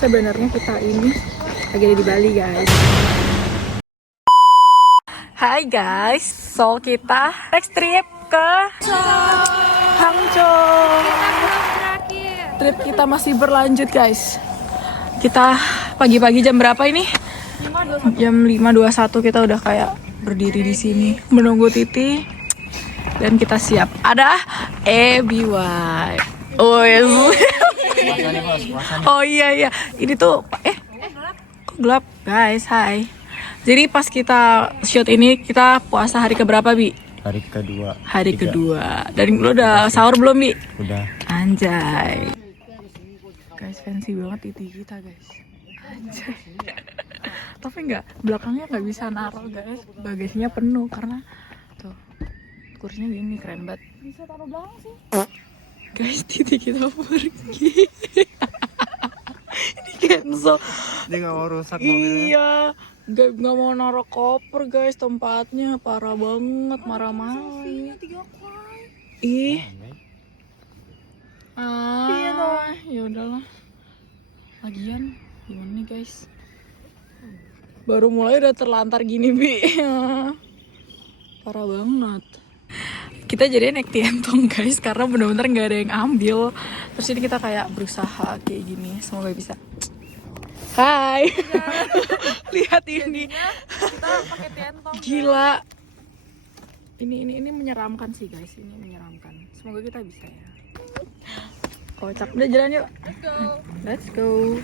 Sebenarnya kita ini lagi ada di Bali, guys. Hai guys, so kita next trip ke Hangzhou. Trip kita masih berlanjut, guys. Kita pagi-pagi jam berapa ini? Jam 5.21 kita udah kayak berdiri di sini menunggu Titi dan kita siap. Ada EBY. Oh yes. Oh iya. Ini tuh kok gelap, guys. Hai. Jadi pas kita shoot ini kita puasa hari keberapa, Bi? Hari kedua. Hari kedua. Dan lu udah sahur belum, Bi? Udah. Anjay. Guys, fancy banget Titi kita, guys. Anjay. Tapi belakangnya nggak bisa naruh, guys. Bagasinya penuh karena tuh kursinya gini, keren banget. Bisa taruh belakang sih. Guys, Titi kita pergi. Ini cancel. Dia nggak mau rusak mobilnya. Iya, nggak mau naruh koper, guys. Tempatnya parah banget, marah-marah. Ih. Ya udahlah. Lagian gimana nih, guys? Baru mulai udah terlantar gini, Bi. Parah banget. Kita jadi naik tientong, guys, karena bener-bener nggak ada yang ambil. Terus ini kita kayak berusaha kayak gini. Semoga bisa. Hai. Lihat ini. Kita pakai tientong. Gila. Ini menyeramkan sih, guys. Ini menyeramkan. Semoga kita bisa ya. Kocak. Udah jalan yuk. Let's go.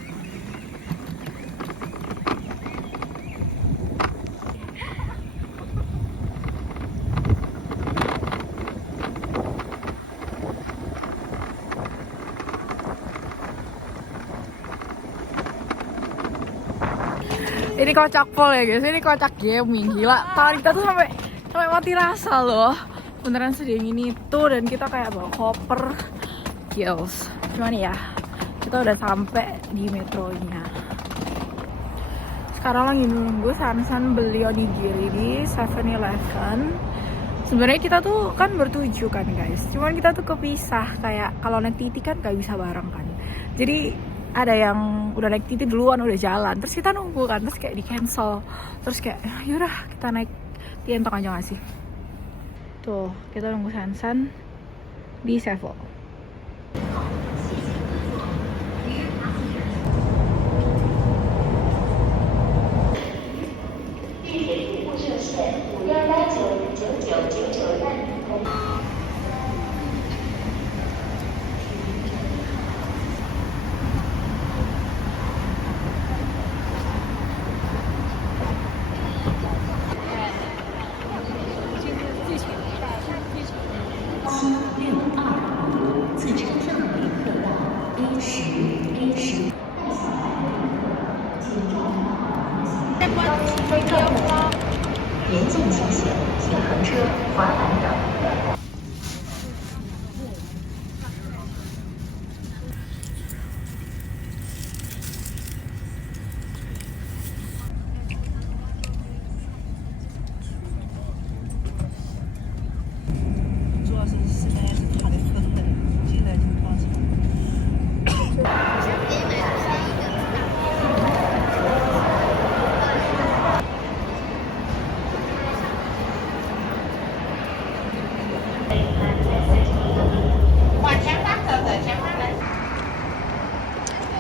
Ini kocak pol ya, guys. Ini kocak gaming. Gila. Tangan kita tuh sampai mati rasa loh. Beneran sedih ini tuh, dan kita kayak bawa koper. Kills. Cuman ya, kita udah sampai di metronya. Sekarang lagi nunggu Sansan beli onigiri di 7-Eleven. Sebenarnya kita tuh kan bertujuh kan, guys. Cuman kita tuh kepisah, kayak kalau naik Titi kan gak bisa bareng kan. Jadi ada yang udah naik Titi duluan, udah jalan. Terus kita nunggu kan, terus kayak di cancel. Terus kayak yaudah kita naik tientong aja gak sih? Tuh, kita nunggu Sansan di Sevo.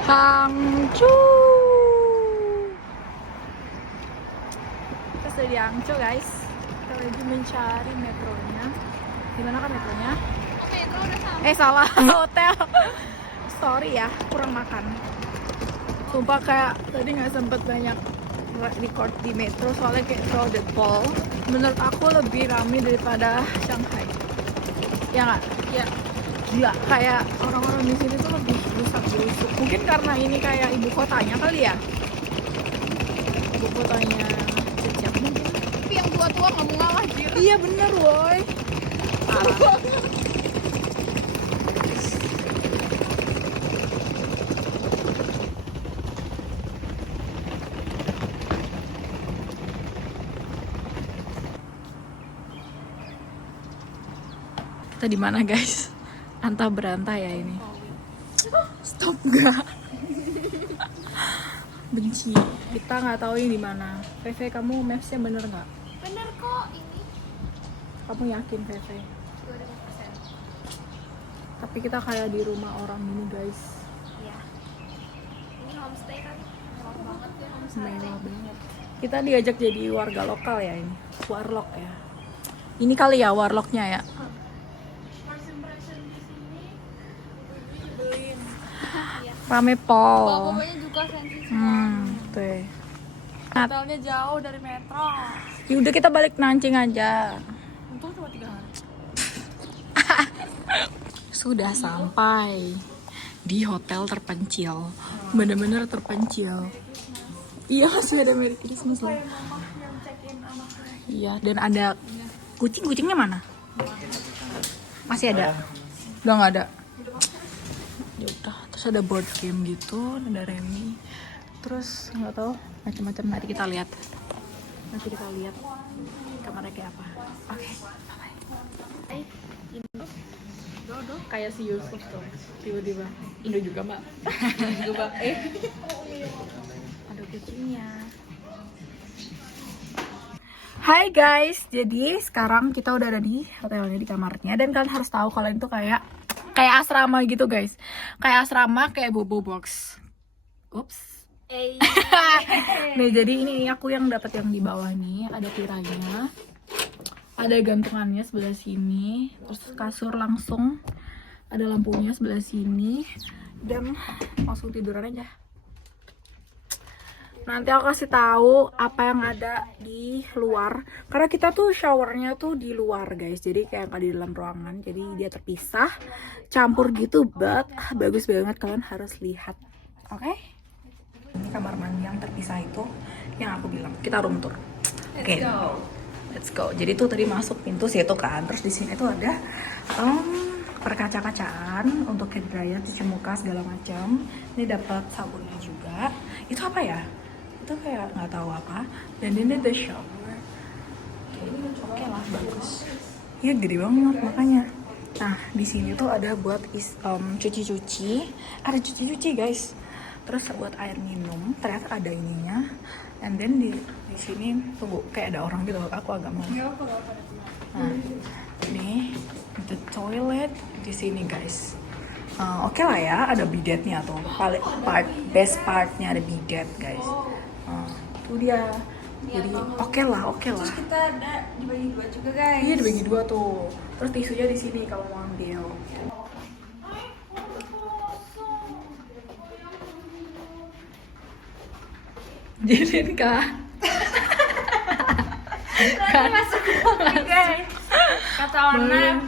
Hangzhou. Kita sudah di Hangzhou, guys. Kita lagi mencari metronya. Dimana kan metronya? Metro udah sampai. Salah. Hotel. Sorry ya, kurang makan. Sumpah kayak tadi nggak sempet banyak record di metro soalnya kayak crowded full. Menurut aku lebih ramai daripada Shanghai. Ya nggak? Ya. Gila, kayak orang-orang di sini tuh lebih rusak-rusuk. Mungkin karena ini kayak ibu kotanya kali ya. Ibu kotanya Jogja mungkin. Tapi yang tua-tua nggak mau ngalah, Jir. Iya bener, woy. Parah. Kita di mana, guys? Antah berantah ya ini. Stop gak? Benci. Kita nggak tahu ini di mana. VV, kamu mapsnya bener nggak? Bener kok ini. Kamu yakin VV? 2000%. Tapi kita kayak di rumah orang ini guys. Iya. Ini homestay kan. Mewah banget ya homestay. Mewah banget. Kita diajak jadi warga lokal ya ini. Warlock ya. Ini kali ya warlocknya ya. First impression di sini beliin. Iya. Rame pol. Bawahnya juga sensi semua. Tuh ya. Hotelnya jauh dari metro. Yaudah kita balik Nancing aja. Untung cuma 3 hari. Sudah sampai di hotel terpencil. Bener-bener terpencil. Iya, masih ada Merry Christmas lah. Iya, dan ada kucingnya mana? Masih ada? Udah nggak ada. Ya udah, terus ada board game gitu, ada Remy. Terus nggak tahu macam-macam. Nanti kita lihat. Kamarnya kayak apa. Oke, bye. Dodo kayak si Yusuf tuh tiba-tiba Indo juga mbak. Juga ada kucingnya. Hai guys, jadi sekarang kita udah ada di hotelnya, di kamarnya, dan kalian harus tahu kalian tuh kayak asrama gitu guys, kayak asrama, kayak bobo box. Ups. Nih jadi ini aku yang dapat yang di bawah nih, ada tirainya. Ada gantungannya sebelah sini, terus kasur langsung, ada lampunya sebelah sini, dan langsung tiduran aja. Nanti aku kasih tahu apa yang ada di luar, karena kita tuh showernya tuh di luar guys, jadi kayak nggak di dalam ruangan, jadi dia terpisah, campur gitu, but bagus banget, kalian harus lihat, oke? Ini kamar mandi yang terpisah itu, yang aku bilang, kita room tour, oke? Let's go. Jadi tuh tadi masuk pintu situ kan, terus di sini tuh ada perkaca-kacaan untuk hand dryer, cuci muka segala macam. Ini dapat sabunnya juga. Itu apa ya? Itu kayak nggak tahu apa. Dan ini ada shower. Oke lah, bagus. Iya gede banget makanya. Nah di sini tuh ada buat cuci-cuci. Ada cuci-cuci guys. Terus buat air minum, ternyata ada ininya. And then di sini tunggu kayak ada orang gitu, aku agak mau. Nah, ini the toilet di sini guys. Oke lah ya, ada bidetnya tuh. Paling best partnya ada bidet guys. Itu dia. Jadi oke lah. Terus kita ada dibagi 2 juga guys. Iya dibagi 2 tuh. Terus tisunya di sini kalau mau ambil. Jadiin kah? Kan masuk guys. Kata warna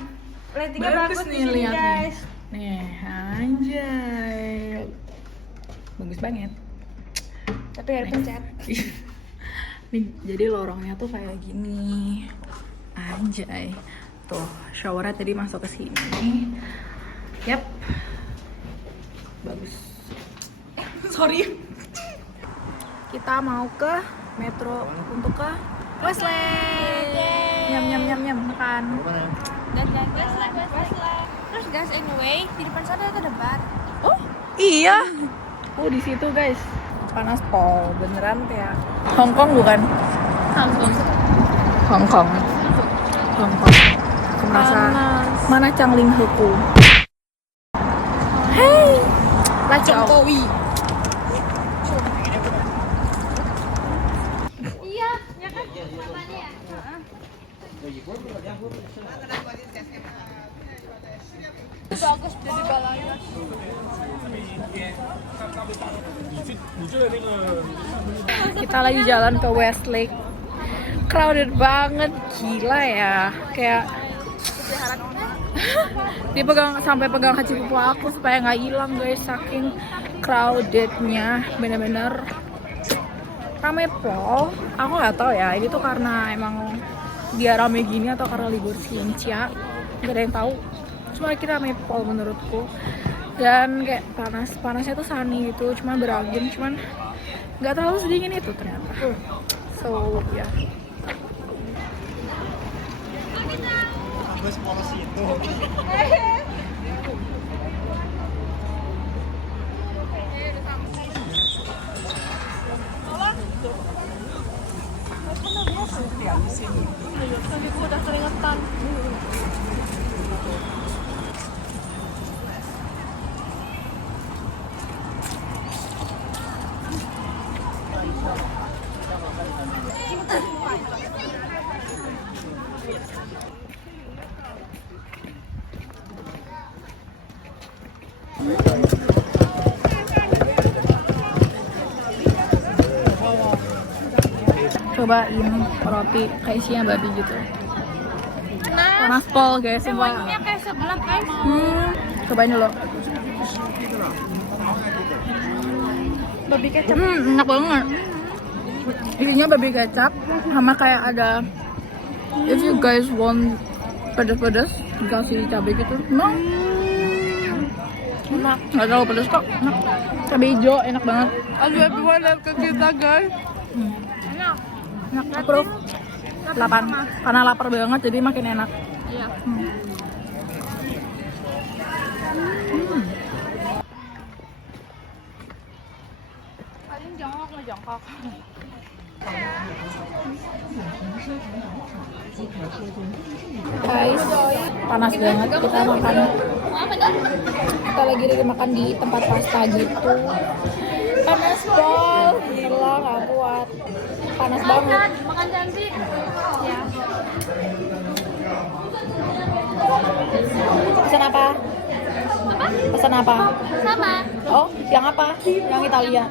ratingnya bagus nih lihat guys. Nih, anjay. Bagus banget. Tapi air pencet. Nih, jadi lorongnya tuh kayak gini. Anjay. Tuh, showernya tadi masuk ke sini. Yap. Bagus. Sorry. Kita mau ke metro untuk ke Westland. Nyam makan. Dan Westland. Terus guys, anyway, di depan sana ada bar. Oh, iya. Oh, di situ guys. Panas pol, beneran kayak Hong Kong bukan? Hong Kong. Aku merasa mana Changling Huku. Hey, let's go. Iya, ya kan? Matanya ya. Bagus jadi balanya. Kita lagi jalan ke Westlake. Crowded banget, gila ya. Kayak dia sampai pegang kaca pupu aku supaya nggak hilang guys, saking crowdednya, bener-bener rame pol. Aku nggak tahu ya, ini tuh karena emang dia rame gini atau karena libur Sincia, nggak ada yang tahu. Cuma kita rame pol menurutku, dan kayak panasnya tuh sunny gitu, cuman berangin, cuman nggak terlalu sedingin itu ternyata. So ya. Yeah. Bus polos itu. Cobain roti kayak isinya babi gitu. Panas pol guys, semua. Wanginya kayak sebelah guys. Cobain dulu. Babi kecap. Enak banget. Isinya babi kecap sama kayak ada, if you guys want pedas-pedas dikasih cabai gitu. Enak. Nggak terlalu pedas kok. Enak. Cabai hijau enak banget. Aduh, everyone lihat ke kita guys. Enak. Approve. 8. Karena lapar banget jadi makin enak. Iya. Paling jongkok. Guys, panas banget kita makan. Kita lagi makan di tempat pasta gitu. Panas pol, gila nggak kuat. Panas banget. Makan cantik. Ya. Pesan apa? Pesan apa? Sama. Oh, yang apa? Yang Italia.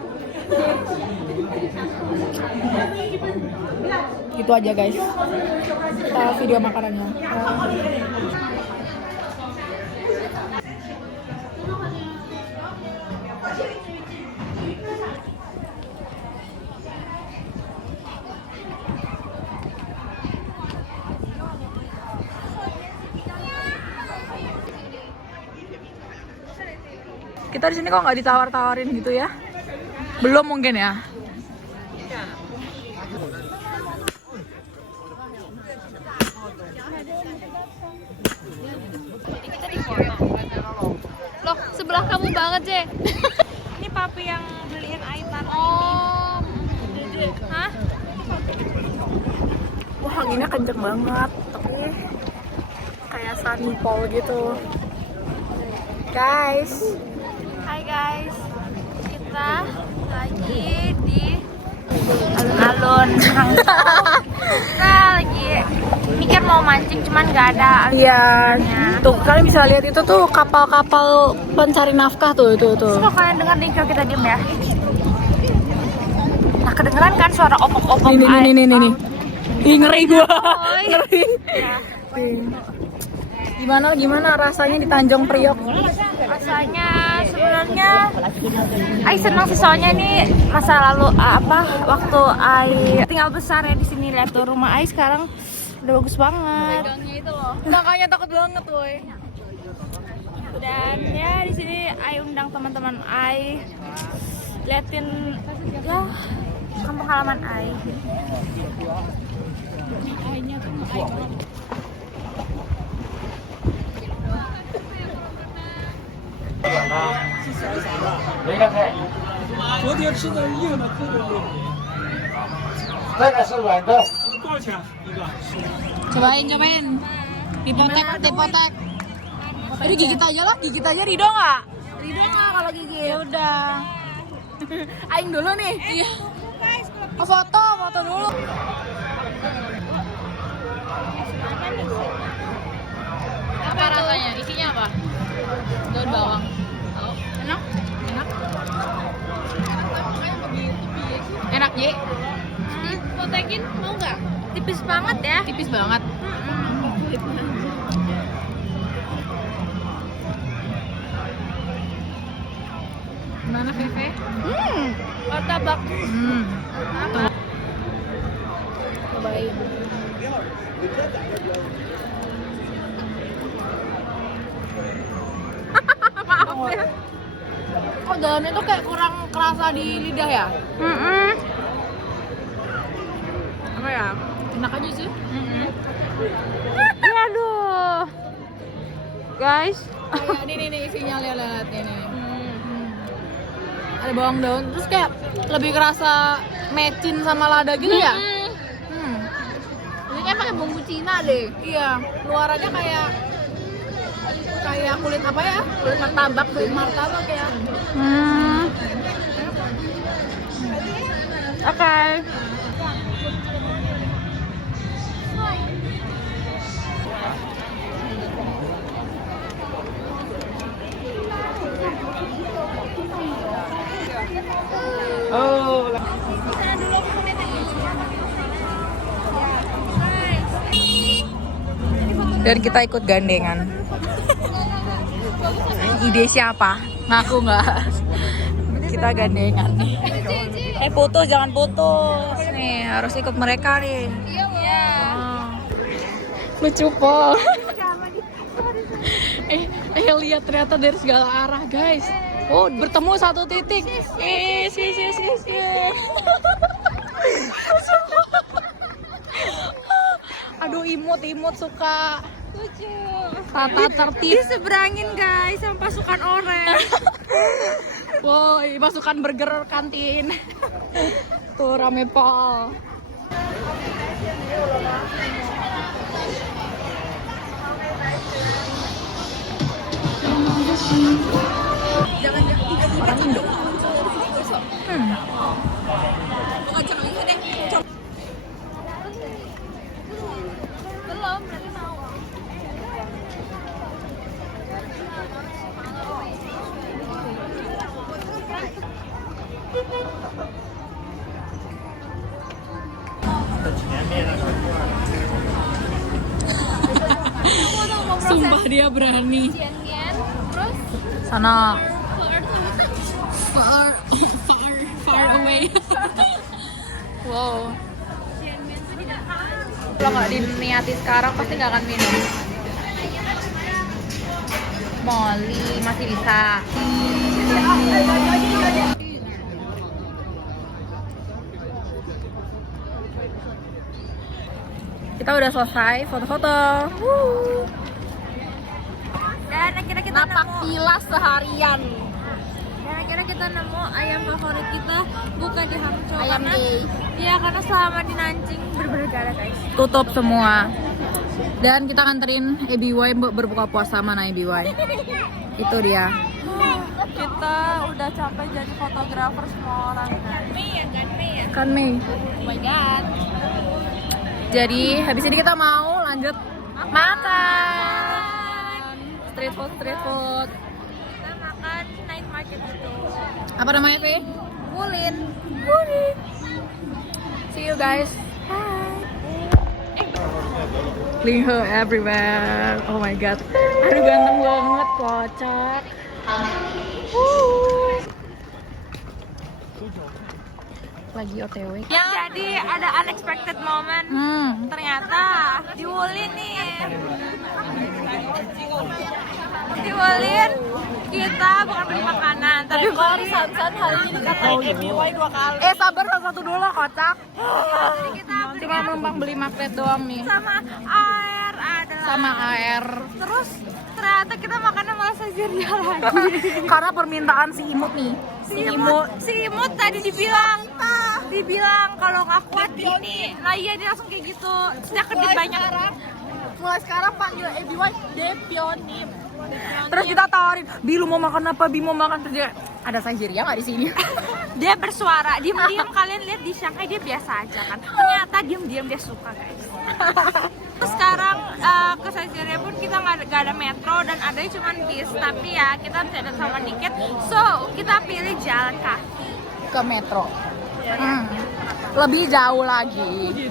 Gitu aja guys. Kita video makanannya. Kita di sini kok nggak ditawar-tawarin gitu ya? Belum mungkin ya? Loh, sebelah kamu banget, Je. Ini papi yang beliin Aitan. Oh. Hah? Wah, anginnya kenceng banget, tapi kayak sunpole gitu. Guys, Hai guys. Kita lagi di alun-alun Hangzhou. Kita lagi mikir mau mancing cuman nggak ada. iya, tuh kalian bisa lihat itu tuh kapal-kapal pencari nafkah tuh itu tuh. Coba kalian dengar nih, kalau kita diem ya. Nah, kedengeran kan suara opok-opok Nih. Ih, ngeri gua. Oi. Ngeri. Gimana rasanya di Tanjung Priok? Rasanya sebenarnya Ai senang sih, soalnya nih masa lalu waktu Ai tinggal besar ya di sini. Lihat tuh rumah Ai sekarang udah bagus banget. Makanya takut banget, woi. Dan ya di sini Ai undang teman-teman Ai liatin ya kampung halaman Ai. Cobain. Dipotek. Jadi gigit aja lah, Ridho nggak kalau gigit? Ya udah. Aing dulu nih. Iya. Oh, foto dulu. Apa rasanya? Isinya apa? Daun bawang. Enak? Enak, Ye. Potekin mau nggak? Tipis banget ya. Tipis banget. Gimana, Feve? Martabak. Cobain. Maaf ya. Oh, dalamnya tuh kayak kurang kerasa di lidah ya? Apa ya? Enak aja sih. Aduh. Guys. Kayak nih isinya, lihat nih. Ada bawang daun, terus kayak lebih kerasa mecin sama lada gitu ya? Ini kayak pakai bumbu Cina deh. Iya, luarannya kayak kulit apa ya? Kulit martabak ya. Oke. Dan kita ikut gandengan. Ide siapa? Ngaku nggak? Kita gandengan nih. Putus, jangan putus. Nih, harus ikut mereka nih. Lucu po. Lihat ternyata dari segala arah guys. Oh, bertemu satu titik. Aduh, imut suka. Lucu. Tata tertib. Diseberangin guys sama pasukan oranye. Wow, pasukan burger kantin. Tuh rame pol. Orang Indo. Belum, berarti mau. Sumpah dia berani. Cian-cian, terus Sana. Far away. Wow. Kalau nggak diniati sekarang pasti nggak akan minum. Molly masih bisa. Kita udah selesai foto-foto. dan akhirnya kita nemu Kilas seharian. dan akhirnya kita nemu ayam favorit kita bukan di Hangzhou Ayam karena gay. ya karena selama di Nanjing bener-bener gak ada guys. Tutup semua. Dan kita nganterin ABY berbuka puasa. Mana ABY? Itu dia. Kita udah capek jadi fotografer semua orang kan. Kan Mei. Oh my god. Jadi habis ini kita mau lanjut makan. Street food. Kita makan night market itu. Apa namanya, Fe? Wulin. See you guys. Linghe everywhere. Oh my god. Aduh ganteng banget, kocak. Lagi OTW. Ya, jadi ada unexpected moment. Ternyata di Wulin nih. Di Wulin kita bukan beli makanan, tapi beli Samsan hari ini dikatain MBY 2 kali. Sabar satu dulu, kocak. Jadi kita beli Cuma numpang beli magnet doang nih. sama air adalah. Sama air. Terus ternyata kita makannya malah sajiria lagi. Karena permintaan si Imut nih. Si Imut tadi dibilang kalau nggak kuat gini. Nah iya dia langsung kayak gitu. Terus kedip banyak. Mulai sekarang panggil ABY Depionim. Terus kita tawarin, Bi lu mau makan apa? Bi mau makan kerja. Ada sajiria nggak di sini? Dia bersuara, diam-diam kalian lihat di Shanghai dia biasa aja kan. Ternyata diam-diam dia suka guys. Terus sekarang ke Saizeriya pun kita nggak ada metro dan ada cuma bis, tapi ya kita bisa ada sama dikit. So kita pilih jalan kaki. Ke metro. Lebih jauh lagi.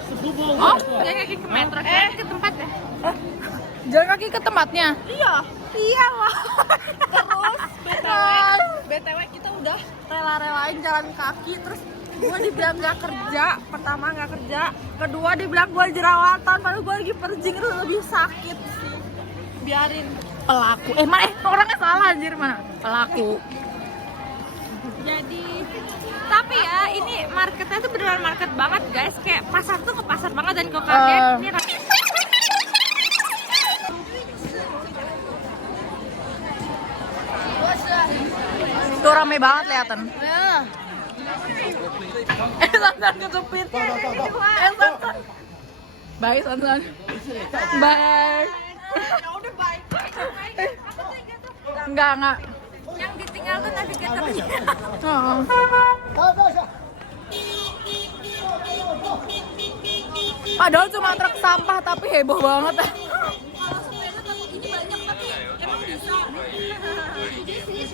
Oh, jalan kaki ke metro, ke tempat deh. Jalan kaki ke tempatnya. Iya wah. Terus BTW kita udah rela-relain jalan kaki, terus gue dibilang gak kerja, pertama gak kerja, kedua dibilang gue jerawatan, padahal gue lagi perjing itu lebih sakit sih. Biarin. pelaku. Mana orangnya salah anjir, mana? Pelaku. Jadi tapi ya ini marketnya tuh beneran market banget guys, kayak pasar tuh ke pasar banget dan kok kalian ini Tuh rame banget kelihatan. Sansan kejepit. Sansan. Bye Sansan. Bye. Enggak. yang ditinggal tuh navigatornya. Oh. Padahal cuma truk sampah tapi heboh banget.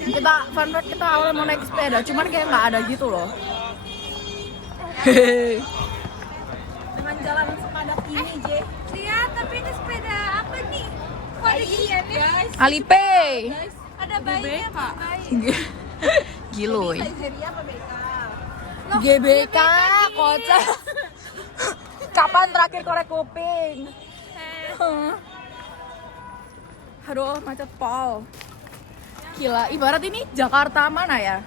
Kita fun fact, kita awalnya mau naik sepeda, cuman kayak nggak ada gitu loh. Dengan jalan sepadat ini, J. Lihat, tapi ini sepeda apa, nih. Kok ada gini guys? Alipay. Ada bayinya Pak. Giloy. Saizeriya apa BK? GBK kocak. Kapan terakhir korek kuping? Aduh, macet pol. Gila, ibarat ini Jakarta mana ya?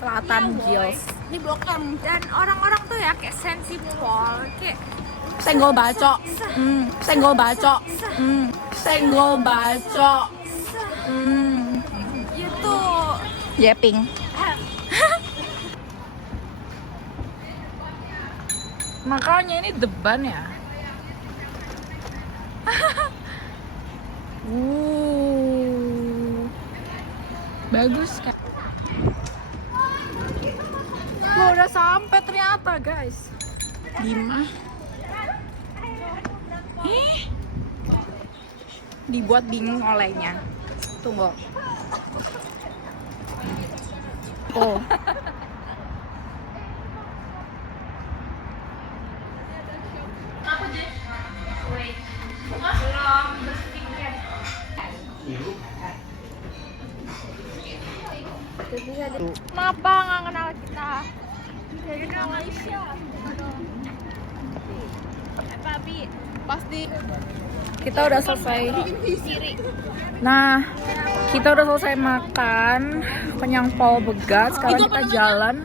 Selatan Gils. Ini Blok M. Dan orang-orang tuh ya kayak sensi pol, kayak Senggol bacok. Senggol bacok. Senggol bacok. gitu. Yeping. Makanya ini deban ya. Bagus kan? Wah, udah sampai ternyata guys. Dimah. Dibuat bingung olehnya. Tunggu. Oh. Kenapa nggak kenal kita? Dari Malaysia. Papi. Pasti. Kita udah selesai. Nah, kita udah selesai makan. Kenyang pol begat. Sekarang kita jalan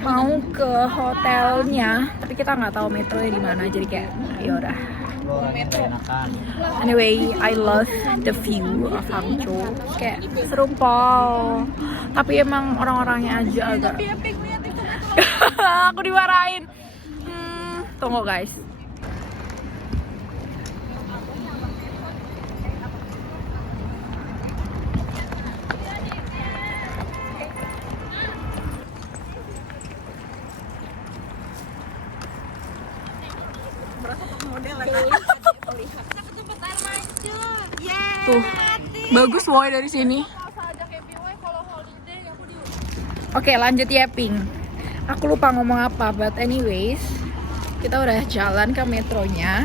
mau ke hotelnya. Tapi kita nggak tahu metronya di mana. Jadi kayak, yaudah. Anyway, I love the view of Hangzhou. Kayak seru pol. Tapi emang orang-orangnya aja agak. Aku dimarahin. Tunggu guys. Tuh, bagus woy dari sini. Oke, lanjut Yeping. Aku lupa ngomong apa, but anyways, kita udah jalan ke metronya.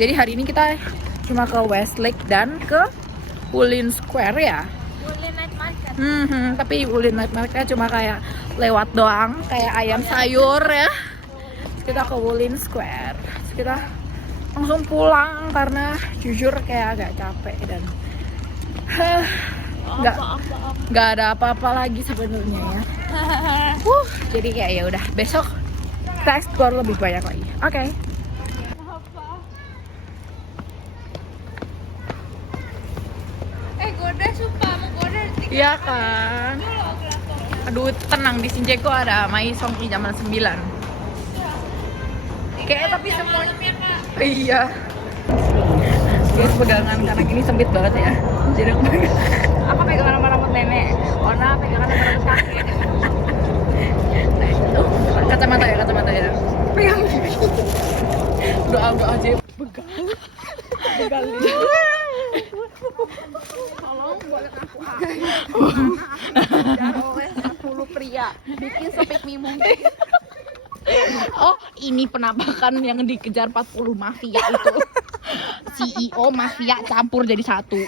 Jadi hari ini kita cuma ke Westlake dan ke Wulin Square ya. Wulin Night Market. Tapi Wulin Night Market cuma kayak lewat doang, kayak ayam sayur ya. Terus kita ke Wulin Square. Terus kita langsung pulang karena jujur kayak agak capek dan nggak ada apa-apa lagi sebenarnya ya. Jadi kayak ya udah besok kita explore lebih banyak lagi. Oke. Goda sumpah mau goda. Iya kan. Aduh tenang, di Shinjuku ada Mai Song Ki jam 9. Kayak tapi semuanya iya. Guys, pegangan karena ini sempit banget ya. Jadi Apa pegangan sama rambut nenek? Ona pegangan sama rambut kakek. Kacamata ya. Pegang. Doa aja. Begal. Tolong boleh aku karena oleh 10 pria bikin sepik mie mungkin. Oh, ini penampakan yang dikejar 40 mafia itu. CEO mafia campur jadi satu.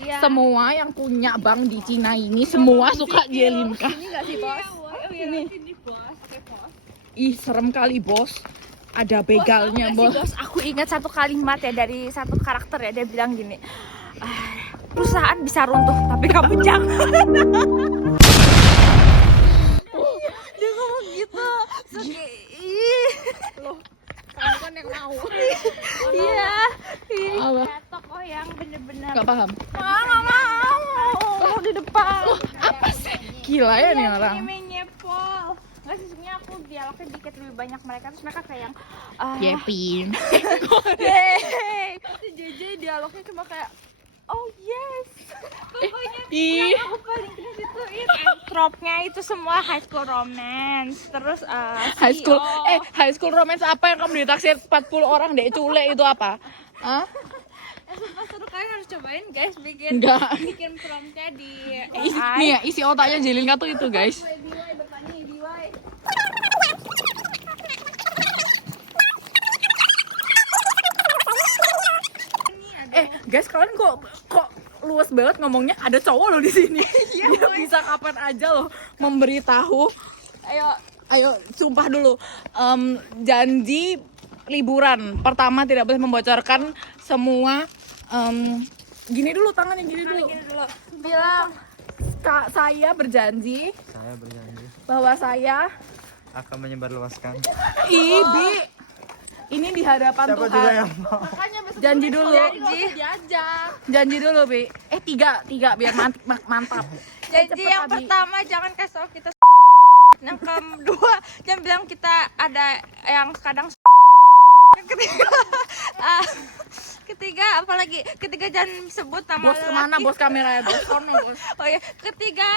Iya. Semua yang punya bank di Cina ini semua suka Jelinka. Ini enggak sih, Bos? Ini Bos. Ih, serem kali, Bos. Ada begalnya, Bos. Bos, aku ingat satu kalimat ya dari satu karakter ya, dia bilang gini. Perusahaan bisa runtuh, tapi kamu jangan. Dia ngomong gitu. Loh, kamu kan yang mau. Iya. Apa? Toko yang bener-bener. Gak paham. Nggak mau. Kalau di depan. Apa sih? Gila ya nih orang. Nyepol. Nggak sih, sebenarnya aku dialognya dikit lebih banyak mereka. Terus mereka kayak yang Yepin. Yeay. Si JJ dialognya cuma kayak oh yes. Ih. Aku paling keren itu tropnya itu semua High School Romance. Terus High School Romance apa yang kamu ditaksir 40 orang dek culek itu apa? Hah? Seru, kalian harus cobain guys bikin promnya di AI. Nih ya, isi otaknya Jelinka tuh itu guys. Guys, kalian kok luas banget ngomongnya. Ada cowok loh di sini. Dia bisa kapan aja loh memberitahu. Ayo, sumpah dulu. Janji liburan. Pertama, tidak boleh membocorkan semua. Gini dulu tangannya, gini dulu. Bilang Saya berjanji bahwa saya akan menyebarluaskan. Bi, ini di hadapan Siapa Tuhan. juga yang mau? Janji dulu. Janji dulu, Bi. Tiga biar mantap. janji yang pertama jangan kasih tau kita yang kedua jangan bilang kita ada yang kadang yang ketiga apalagi ketiga jangan sebut nama Bos kemana? Bos kamera ya, bos. oh ya ketiga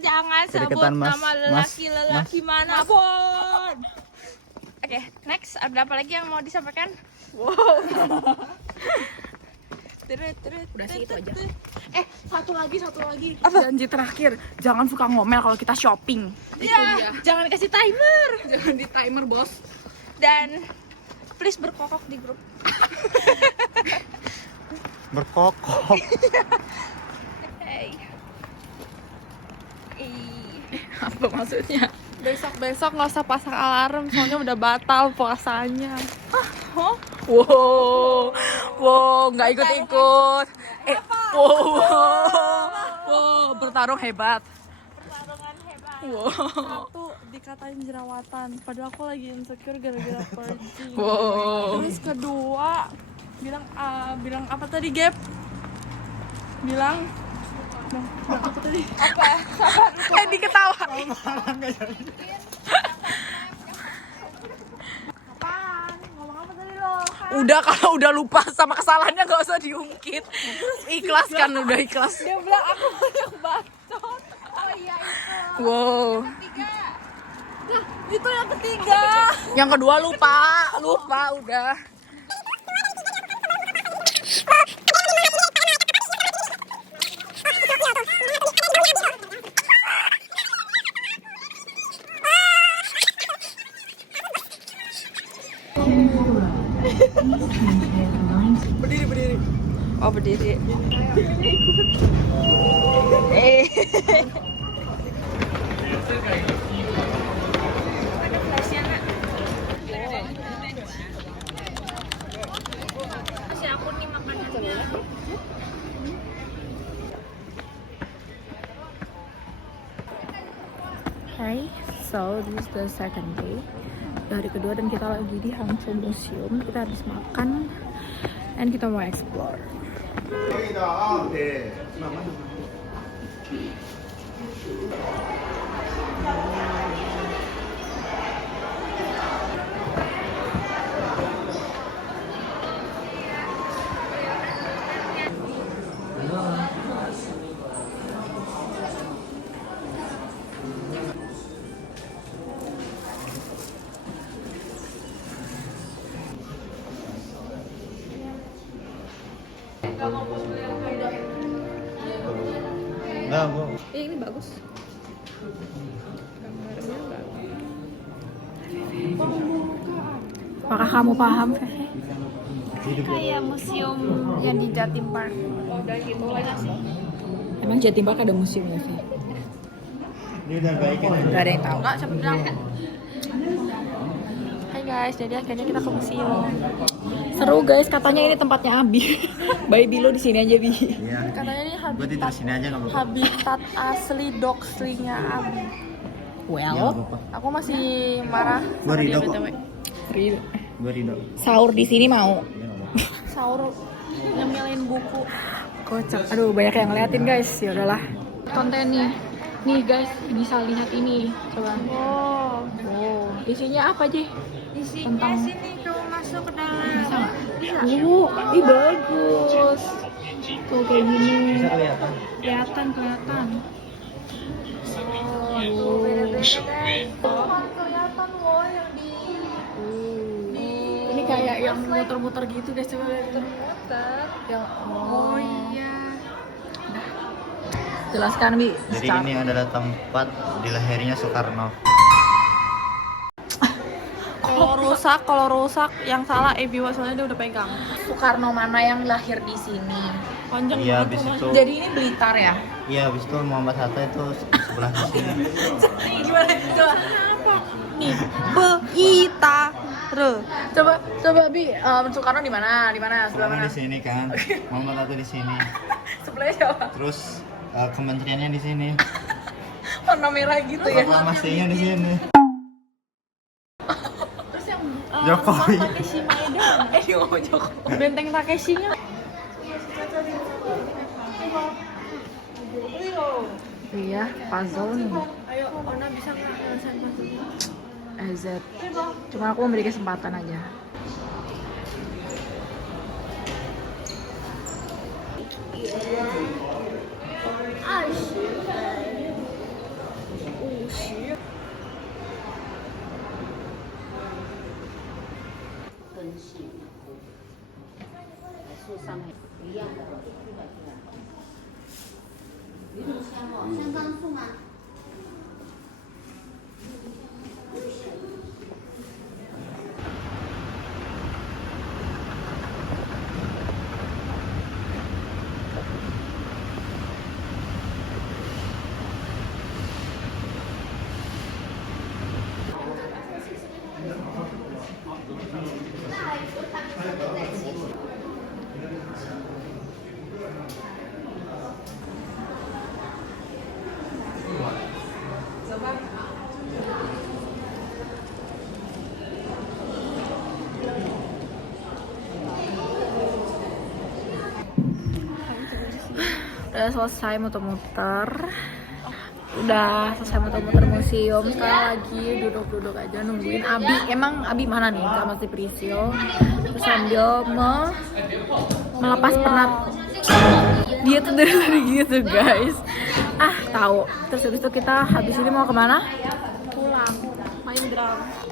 jangan sebut Kedeketan, Mas. nama lelaki manapun. Oke, next ada apa lagi yang mau disampaikan? Wow. Udah sih itu aja. Satu lagi. Apa? Janji terakhir, jangan suka ngomel kalau kita shopping. Ya, jangan kasih timer. Jangan di timer, bos. Dan please berkokok di grup. Berkokok. Hey. Apa maksudnya? Besok nggak usah pasang alarm soalnya udah batal puasanya. Wow, nggak ikut-ikut. Wow, bertarung hebat. Pertarungan hebat. Wow. Satu dikatain jerawatan, padahal aku lagi insecure gara-gara purging. Wow. Terus kedua bilang apa tadi Gap? Bilang apa tadi? Diketawa. Apaan? Ngomong apa tadi lo? Udah, kalau udah lupa sama kesalahannya nggak usah diungkit. Ikhlas kan, udah ikhlas. Dia bilang aku yang bacot. Oh iya itu. Wow. Ketiga. Nah, itu yang ketiga. Yang kedua lupa udah. Berdiri. Oh berdiri. Hai, so this is the second day. Hari kedua dan kita lagi di Hangzhou Museum. Kita habis makan dan kita mau explore. Enggak, Bu. Ini bagus. Apakah kamu paham, Fefe? Kayak museum yang di Jatim Park. Emang Jatim Park ada museum ya, Fe? Ini udah baik kan? Gak ada yang tahu. Enggak, siapa bilang? Hai guys, jadi akhirnya kita ke museum. Seru guys, katanya ini tempatnya Abi. Bayi Bilo di sini aja, Bi. Iya. Katanya ini Gue tidur sini aja nggak apa-apa. habitat asli dogslinya Abi. Iya, nggak Well, apa-apa. Aku masih marah Gue sama dia ridho kok. BTW. Gue ridho. sahur di sini mau. Iya, nggak apa-apa. Sahur nyemilin buku. Kocak. Aduh, banyak yang ngeliatin guys. Ya udahlah. Konten nih. Nih guys, bisa lihat ini. Coba. Wow. Wow, isinya apa aja? Isinya Tentang- sini coba masuk ke dalam. Bisa. Ih bagus. Tuh kayak gini. Bisa kelihatan. Kelihatan. Oh, beda-beda guys. Kelihatan loh yang di Ini kayak yang muter-muter gitu guys, coba lihat. muter. Yang Oh iya. Jelaskan, Bi. Jadi ini adalah tempat dilahirnya Soekarno. Kalau rusak yang salah Ebi soalnya dia udah pegang. Soekarno mana yang lahir di sini. Panjang Iya, banget habis rumahnya. itu. Jadi ini Blitar ya? Iya, habis itu Muhammad Hatta itu sebelah sini. Gimana? Coba. Nih, Blitar. Coba Bi, Soekarno di mana? Di mana? Sebelah Soekarno mana? di sini kan, Muhammad Hatta di sini. Sebelahnya siapa? Terus kementeriannya di sini. Warna merah gitu ya. Proklamasinya di sini. Terus yang Jokowi. Takeshi Maeda. ini ngomong Jokowi. Benteng Takeshi-nya. Iya, puzzle nih. Ayo, Ona bisa nggak ngerasain puzzle? EZ. Cuma aku memberi kesempatan aja. Udah selesai muter-muter. Udah selesai muter-muter museum. Sekarang lagi duduk-duduk aja nungguin Abi. Emang Abi mana nih? Gak masih Priscil. Terus sambil melepas penat. Dia tuh dari gitu guys. Tahu. Terus habis itu kita habis ini mau kemana? Pulang, main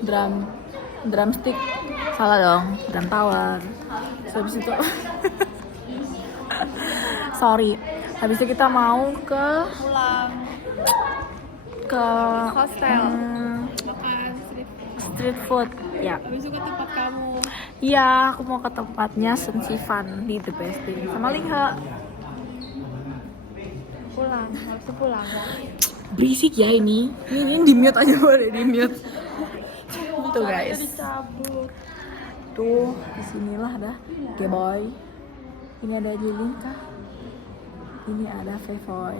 drum. Drumstick. Salah dong. Drum tower. Terus habis itu sorry. Habis itu kita mau ke Pulang. Hostel. Makan Street food. Ya. Habis itu ke tempat kamu. Iya, aku mau ke tempatnya Sensivan di The Best Thing sama Liha. Pulang, habis itu pulang. Berisik ya ini. Ini di mute aja, boleh di mute. Tuh guys. Dicabut. Tuh, disinilah dah. Oke boy. Ini ada Jelinka. Ini ada Fevoy.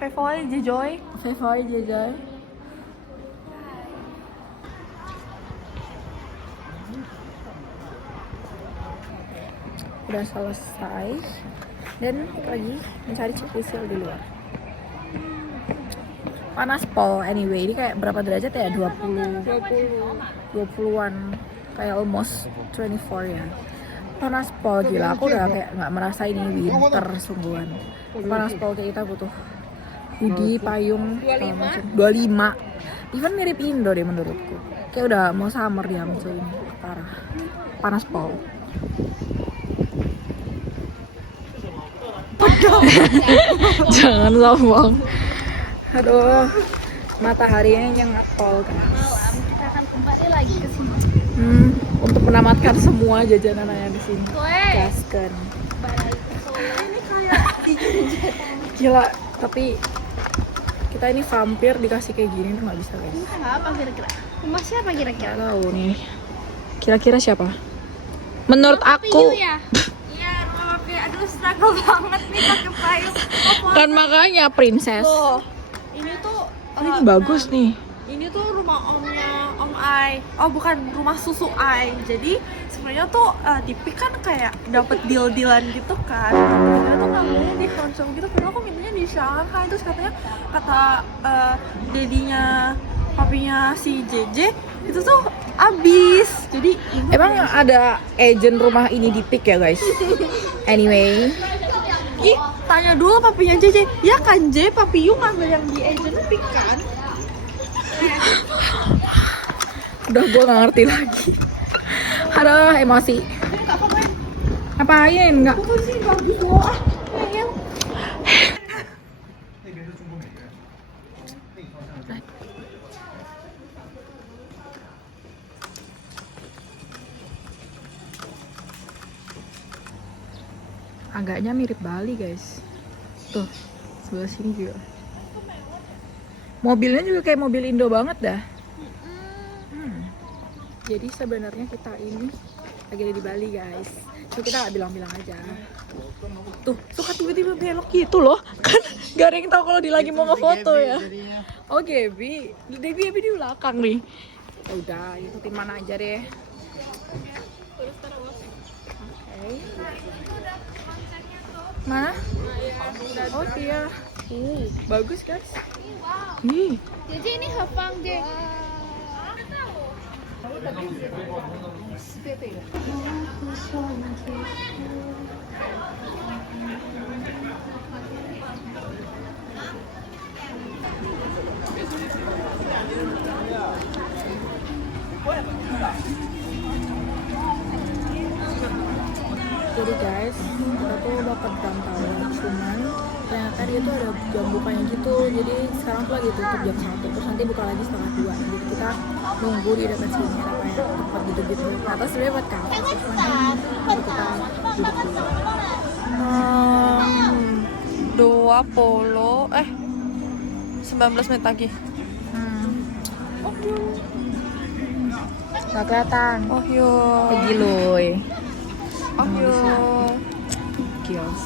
Fevoy, Jejoy. Fevoy, Jejoy. Udah selesai. Dan kita lagi mencari Priscil di luar. Panas pol anyway. Ini kayak berapa derajat ya? 20-an. Kayak almost 24 ya. Panas pol, gila. Aku udah kayak nggak merasa ini winter sungguhan. Panas pol kayak kita butuh hoodie, payung, 25. Even mirip Indo deh menurutku. Kayak udah mau summer di Hangzhou ini. Parah. Panas pol. Jangan sombong. Aduh, mataharinya nyengat pol kan. Kita akan kembali lagi ke sini. Untuk menamatkan semua jajanan yang di sini. Gaskan. Gila, tapi kita ini vampir dikasih kayak gini tuh nggak bisa guys. Apa kira-kira? Rumah siapa kira-kira? Nggak tahu nih. Kira-kira siapa? Menurut aku. Iya, rumah papi. Aduh, struggle banget nih pakai payung. Kan makanya princess. Ini tuh Ini bagus nih. ini tuh rumah omnya Om Ai. Oh, bukan rumah susu Ai. Jadi sebenarnya tuh Dipi kan kayak dapet deal-dealan gitu kan. Dia tuh nggak boleh di Hangzhou gitu. Padahal aku mintanya di Shanghai. Terus katanya kata dedinya papinya si JJ itu tuh abis. Jadi Emang ada agent rumah ini di pick ya guys? Anyway, ih, tanya dulu papinya JJ. Ya kan J, papi Yu ngambil yang di agent pick kan? udah gue nggak ngerti lagi. Aduh, emosi. Ngapain? Nggak. agaknya mirip Bali guys. Tuh, sebelah sini juga. Mobilnya juga kayak mobil Indo banget dah. Jadi sebenarnya kita ini lagi ada di Bali guys. Cuma kita nggak bilang-bilang aja. Tuh, suka tiba-tiba belok gitu loh. Kan gak ada yang tahu kalau dia lagi mau ngefoto ya. Oh Gaby, Gaby di belakang nih. Ya udah, ikutin mana aja deh. Oke. Mana? Oh iya. Bagus guys. Nih. Jadi ini Hepang deh. Jadi guys, kita tuh dapat pantauan, cuman ternyata dia tuh ada jam bukanya gitu. Jadi sekarang tuh lagi tutup jam 1, terus nanti buka lagi setengah 2. Jadi kita nunggu di dekat sini ada kayak tempat gitu-gitu. Nah, terus sebenarnya buat kafe, terus nanti kita duduk dulu. 19 menit lagi. Nggak kelihatan. Oh yo. Giloy. Oh yo. Kios.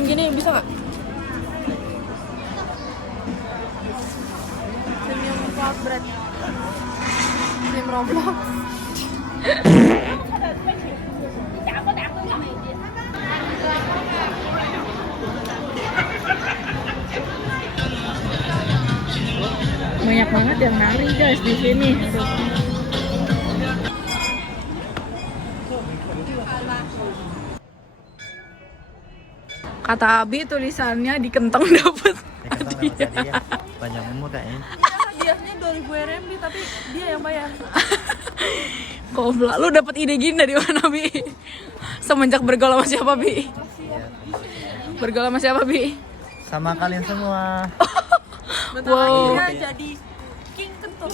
Gini bisa nggak? Senyum bread. Senyum Roblox. Banyak banget yang nari guys di sini. Kata Abi tulisannya di kentang dapat hadiah. Banyak umur kayaknya. Hadiahnya 2.000 RMB tapi dia yang bayar. Goblok, lu dapat ide gini dari mana Bi? Semenjak bergaul sama siapa Bi? Bergaul sama siapa Bi? Sama kalian semua. Wow. Dia jadi king kentut.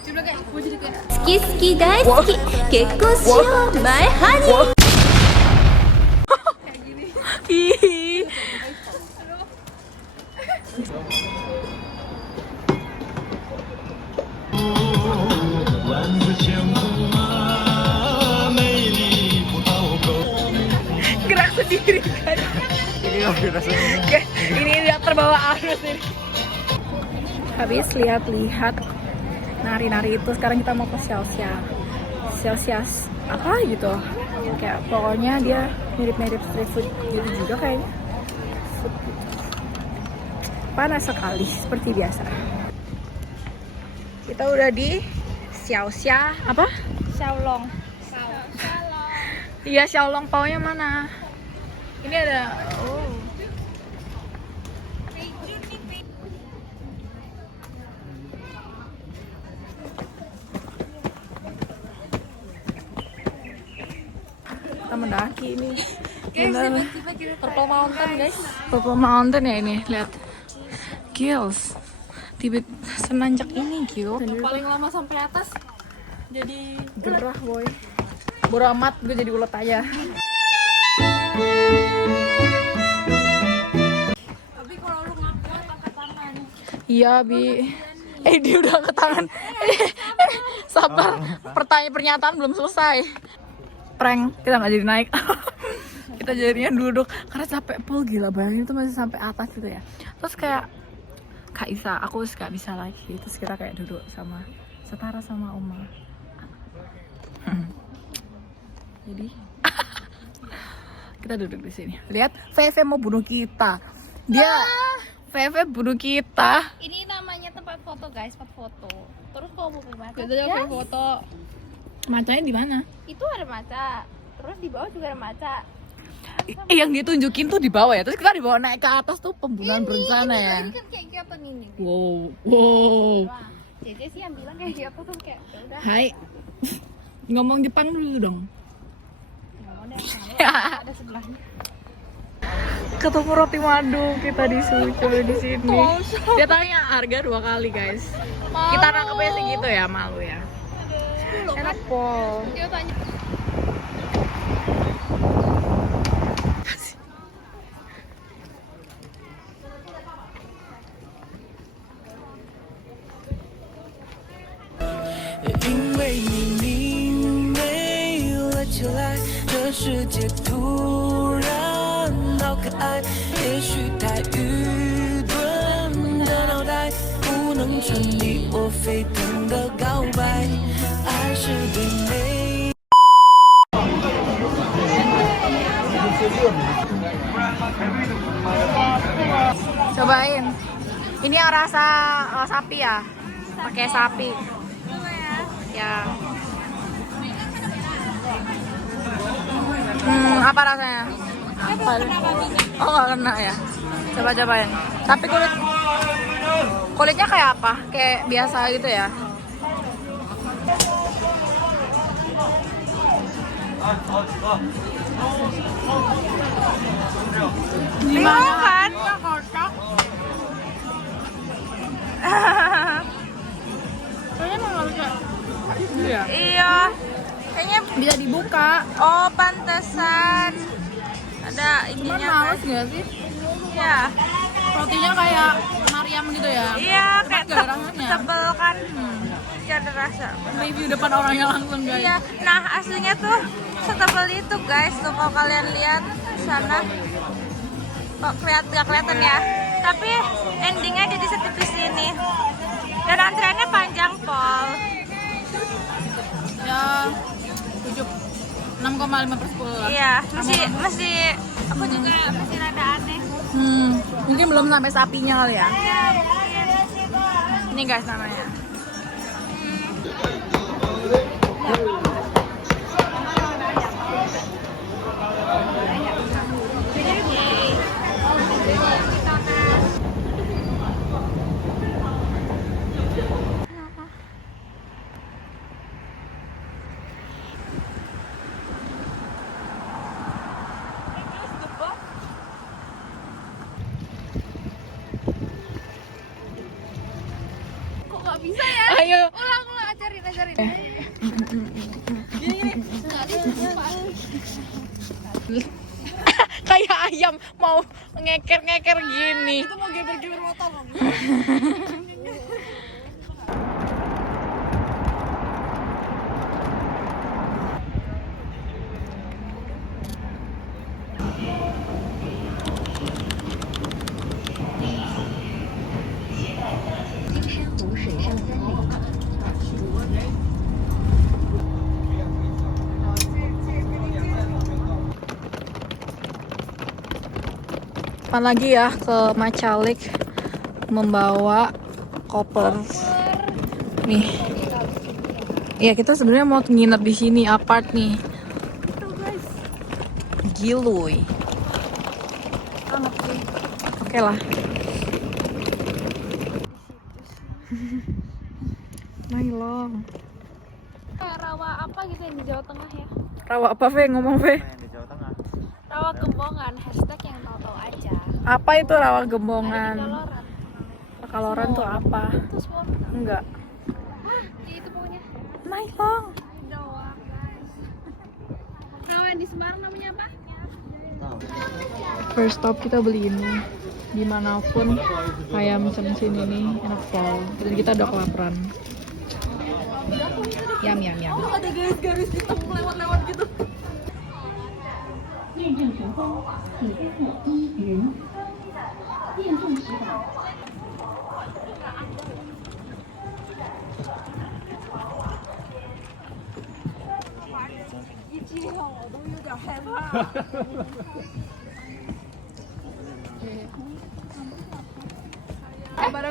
Coba kayak gue jadi kayak Ski guys, Kekosyo, my honey. Ih. Gerak sendiri kan. Ini loh rasanya. Ini dia terbawa arus ini. Habis lihat-lihat nari-nari itu, sekarang kita mau ke Xiaoxia apa gitu. Kayak pokoknya dia mirip-mirip street food gitu juga kayaknya. Food gitu. Panas sekali seperti biasa. Kita udah di Xiaoxia apa? Xiaolong. Iya, Xiaolong Pao-nya mana? Ini ada kita mendaki ini. Bener. Purple Mountain guys. Purple Mountain ya ini, lihat. Gils. Tibet senanjak ini, Gil. Paling lama sampai atas. Jadi Gerah, boy. Bodo amat, gue jadi ulet aja. tapi kalau lu nggak kuat angkat tangan. Iya, Bi. Dia udah angkat tangan. Sabar, pernyataan belum selesai. Prank, kita nggak jadi naik. Kita jadinya duduk karena capek pul, gila, bayangin itu masih sampai atas gitu ya. Terus kayak Kak Isa, aku gak bisa lagi. Terus kita kayak duduk sama setara sama Oma. Jadi kita duduk di sini. Lihat, VV mau bunuh kita. Dia VV bunuh kita. Ini namanya tempat foto guys, spot foto. Terus kalau mau beli maca, Kita jadi foto. Macanya di mana? itu ada maca. Terus di bawah juga ada maca. Yang ditunjukin tuh di bawah ya. Terus kita dibawa naik ke atas tuh pembunuhan berencana ya. Ini kan kayak gitu ini. Wow. Wah, Jeje sih yang bilang kayak gitu tuh kayak ya udah. Hai. Ngomong Jepang dulu dong. Ada sebelahnya. Ketemu roti madu kita disusul di sini. Dia tanya harga 2 kali guys. Kita nangkepnya segitu ya, malu ya. Enak pol. Dia tanya 个爱，也许太愚钝的脑袋不能传递我沸腾的告白，爱是对美。 Cobain. Ini yang rasa sapi ya? Pakai sapi. Ya. Apa rasanya? Apa? Oh, nggak kena ya. Coba cobain. Tapi kulitnya kayak apa? Kayak biasa gitu ya? Bingung kan? Iya. Kayaknya Bisa dibuka. oh pantesan. Ada Cuman ininya. males nggak sih? Iya. Rotinya kayak Mariam gitu ya? Iya, kayak nggak ada rasanya. tebel kan. Gak ada rasa. Review depan orangnya langsung guys. Iya. Nah, aslinya tuh setebal itu guys. Tuh kalau kalian lihat sana. Kok gak kelihatan ya? Tapi endingnya jadi setipis ini. Dan antriannya panjang, Pol. Ya 6,5/10 lah. Iya, masih aku juga masih rada aneh. Mungkin belum sampai sapinya kali ya. Ini guys namanya. Ayo. Ulang ajarin. Kayak ayam mau ngeker gini. Itu mau geber-geber motor. Kapan lagi ya ke Macalik membawa koper. Nih. Ya kita sebenarnya mau nginep di sini apart nih. Giluy. Oke lah. Nailong. Rawa apa gitu yang di Jawa Tengah ya? Rawa apa Ve? Ngomong Ve. Yang di Jawa Tengah. Rawa Kembongan, hashtag yang tahu-tahu aja. Apa itu rawa gembongan? Kaloran. Kaloran tuh apa? Itu semua Enggak. itu pokoknya Nailong. doang guys. Rawa yang di Semarang namanya apa? First stop kita beli ini. Dimanapun ayam semsin ini enak pol. Dan kita udah kelaparan. Yam. Ada garis-garis hitam lewat-lewat gitu.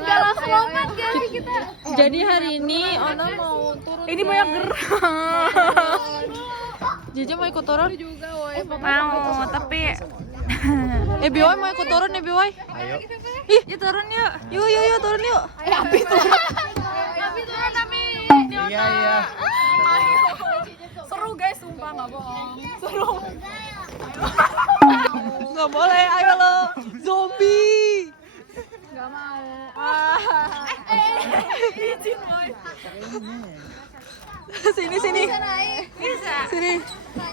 Gak langsung lompat gak sih kita? Jadi hari ini Ona mau turun. Ini banyak gerak. Jeje mau ikut turun juga, woi. Mau, tapi Biwai mau ikut turun ya, Biwai? Ayo. Ih, ya turun yuk. Yuk turun yuk. Abi turun kami. Iya. Seru guys, sumpah nggak bohong. Seru. Nggak boleh, ayo lo. Zombie. Nggak mau. Izin boy. Sini. Bisa. Sini.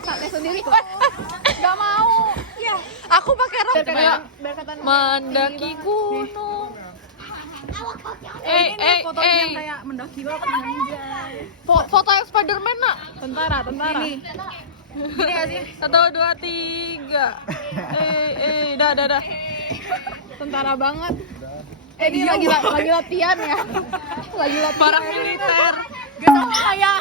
Sampai sendiri kok. Nggak mau. Iya. Aku pakai rok kayak mendaki gunung. Fotonya kayak mendaki banget anjay. Foto yang Spiderman nak. Tentara. Ini. Gini gak sih? 1, 2, 3. Dah. Tentara banget. Ini lagi latihan ya. Lagi latihan. Barang militer. Gak sama kayak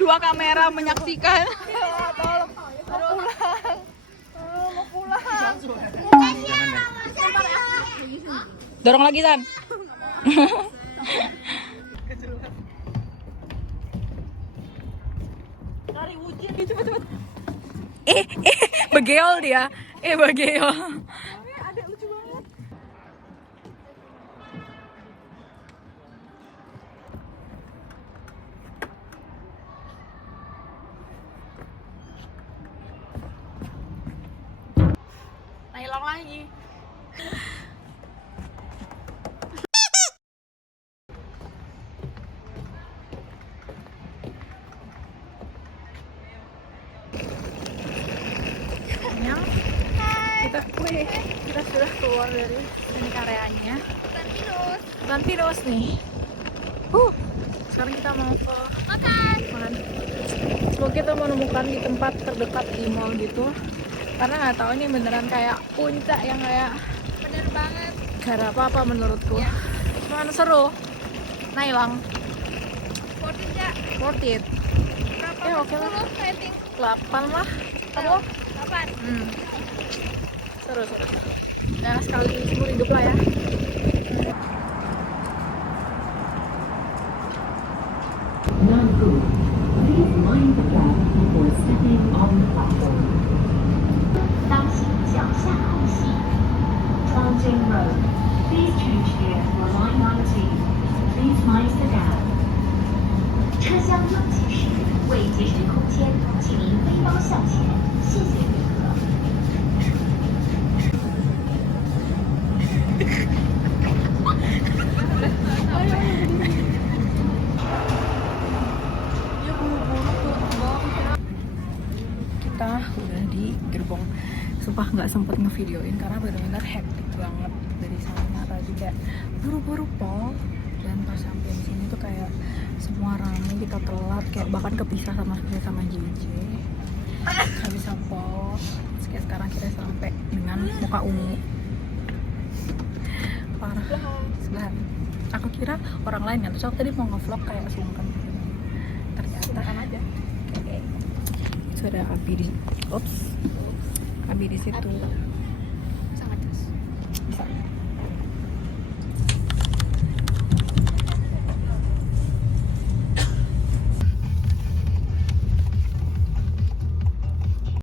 dua kamera menyaksikan. Mau pulang. Dorong lagi, Tan. Cepet. Begeol dia. Begeol. Ada lucu banget. Hilang lagi. Kita sudah keluar dari teknik areanya. Lantinos nih. Sekarang kita mau ke makan. Semoga kita menemukan di tempat terdekat di mall gitu. Karena nggak tahu ini beneran kayak puncak yang kayak Bener banget. gak ada apa-apa menurutku. Cuman seru. Nah hilang. Worth it. Berapa? Oke lah. 10, I think. 8 lah. Kamu? 8. Seru. Nah sekali seumur hidup lah ya. Please mind the gap before stepping on the platform. 当行脚下空隙 Tongjing Road. Please change here for line 19. Please mind the gap. 车厢拥挤时，为节省空间，请您背包向前。谢谢旅客。Kita udah di gerbong. Sumpah nggak sempet ngevideoin karena benar-benar hektik banget dari sana tadi, kayak buru-buru pol. Dan pas sampai di sini tuh kayak semua ramai, kita telat, kayak bahkan kepisah sama JJ. Habis pol, kayak sekarang kita sampai dengan muka ungu. Parah. Sebelahan. Aku kira orang lain kan, terus aku tadi mau nge-vlog kayak sungkan. Ternyata aja. Kayak itu ada Abi di, Abi di situ.